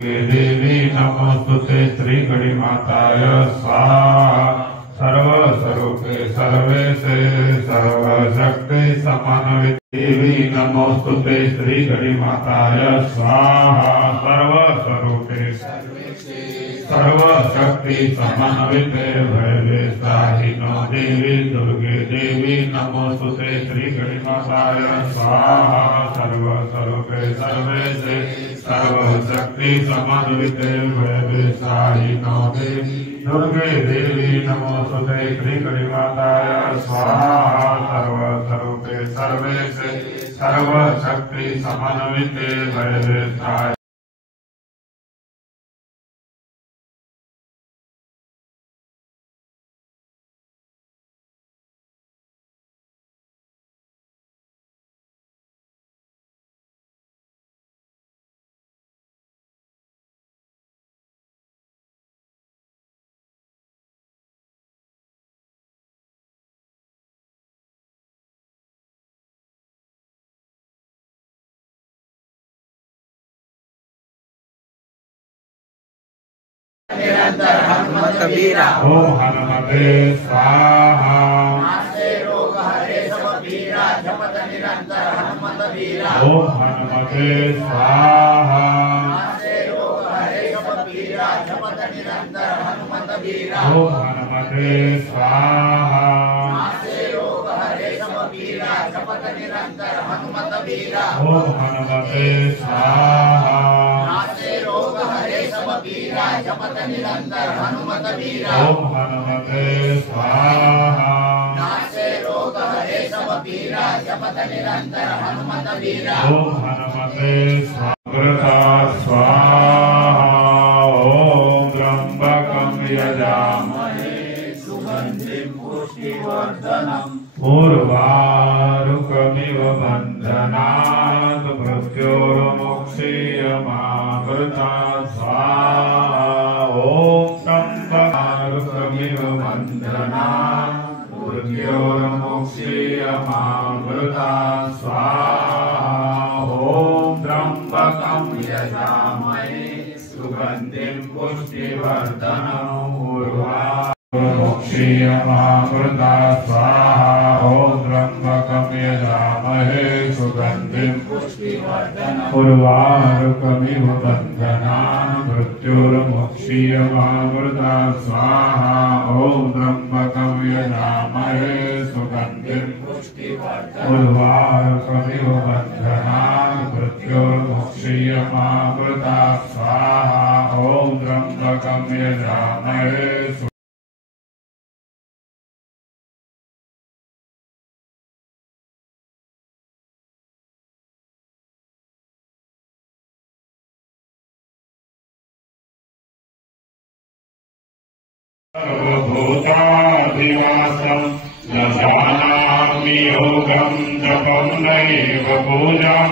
देवी नमोस्तुते श्री गणी माताय स्वाहा। सर्वस्वरूपे सर्वेशे सर्वशक्ति समन्विते देवी नमोस्तुते श्री गणी माताय स्वाहा। सर्वस्वरूपे सर्वशक्ति समन्विते भयवेशाहिनो देवी दुर्गे देवी नमोस्तुते श्री गणी माताय स्वाहा। सर्वस्वरूपे सर्वेशे सर्वशक्ति समन्विते भयवेशाहिनो देवी दुर्गे देवी नमोस्तुते श्री गणी माताय स्वाहा। सर्वस्वरूपे सर्वेशे सर्वशक्ति समन्विते भयवेशाहि निरंतर हनुमत वीरा। ओम हनुमते स्वाहा। नास्ते रोग हरे सब पीरा जपत निरंतर हनुमत वीरा। ओम हनुमते स्वाहा। नास्ते रोग हरे सब पीरा जपत निरंतर हनुमत वीरा। ओम हनुमते स्वाहा। नास्ते रोग हरे सब पीरा जपत निरंतर हनुमत वीरा। ओम हनुमते स्वाहा। नास्ते रोग हरे सब पीरा जपत निरंतर हनुमत वीरा। ओम हनुमते स्वाहा। नास्ते रोग हरे सब पीरा जपत निरंतर हनुमत वीरा। ओम हनुमते स्वाहा। ओम त्र्यंबकं यजामहे सुगंधिं पुष्टिवर्धनम् उर्वारुकमिव बन्धनात् मृत्योर्मुक्षीयमामृतात् स्वाहा। ओम त्र्यंबकारुकमिव बन्धनात् मृत्योर्मुक्षीयमामृतात् स्वाहा। ओम त्र्यंबकं यजामहे सुगंधिं पुष्टिवर्धनम् उर्वारुकमिव स्वाहा। ओम त्र्यंबकं यजामहे सुगंधिं उर्वारुकमिव बन्धनान् मृत्योर्मुक्षीयमामृतात् स्वाहा। ओम त्र्यंबकं यजामहे सुगंधिं उर्वारुकमिव बन्धनान् मृत्योर्मुक्षीयमामृतात् स्वाहा। ओम त्र्यंबकं यजामहे सर्वभूताधिवासं न जानामि योगं जपं नैव पूजां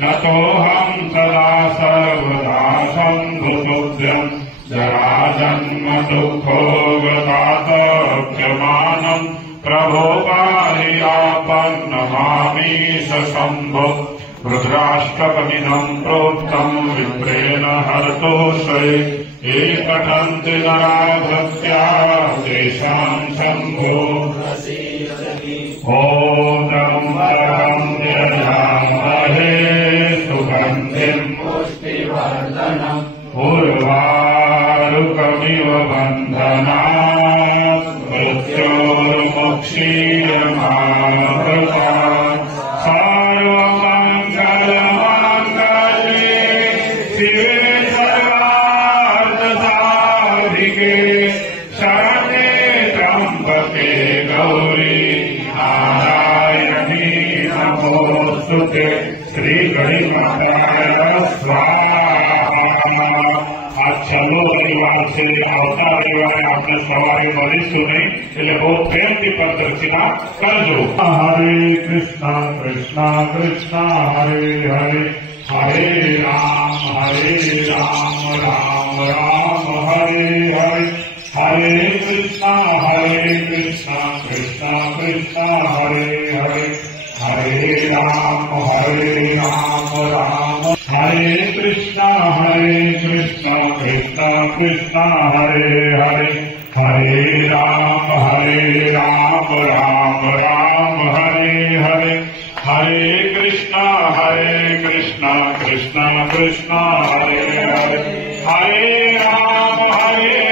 नतोऽहं सदा सर्वदा शम्भुतुभ्यं जराजन्म दुःखोऽगतातप्यमानं प्रभो पाहि आपन्नमामीश शम्भो। रुद्राष्टकमिदं प्रोक्तं विप्रेण हर्तोषये ये पठन्ति नराधत्या तेषां शम्भो। ओम त्र्यंबकं यजामहे सुगन्धिं पुष्टिवर्धनम् उर्वारुकमिव बन्धनात् मृत्योर्मुक्षीयमामृतात् सर्वमङ्गलमाङ्गल्ये शिवे सर्वार्थसाधिके शरण्ये त्र्यम्बके गौरी नारायणी नमोस्तुते श्री गणी माताय स्वाहा। आज चलो परिवार से આવતા રવિવારે આપણે સવારે મળીશું નહીં એટલે બહુ પ્રેમથી પદરચના કરજો। હરે કૃષ્ણ કૃષ્ણ કૃષ્ણ હરે હરે હરે રામ રામ રામ હરે હરે हरे कृष्णा कृष्ण कृष्ण हरे हरे हरे राम राम हरे Krishna Krishna Hare Hare Hare Ram Ram Ram Hare Hare Hare Krishna Krishna Krishna Hare Hare Hare Ram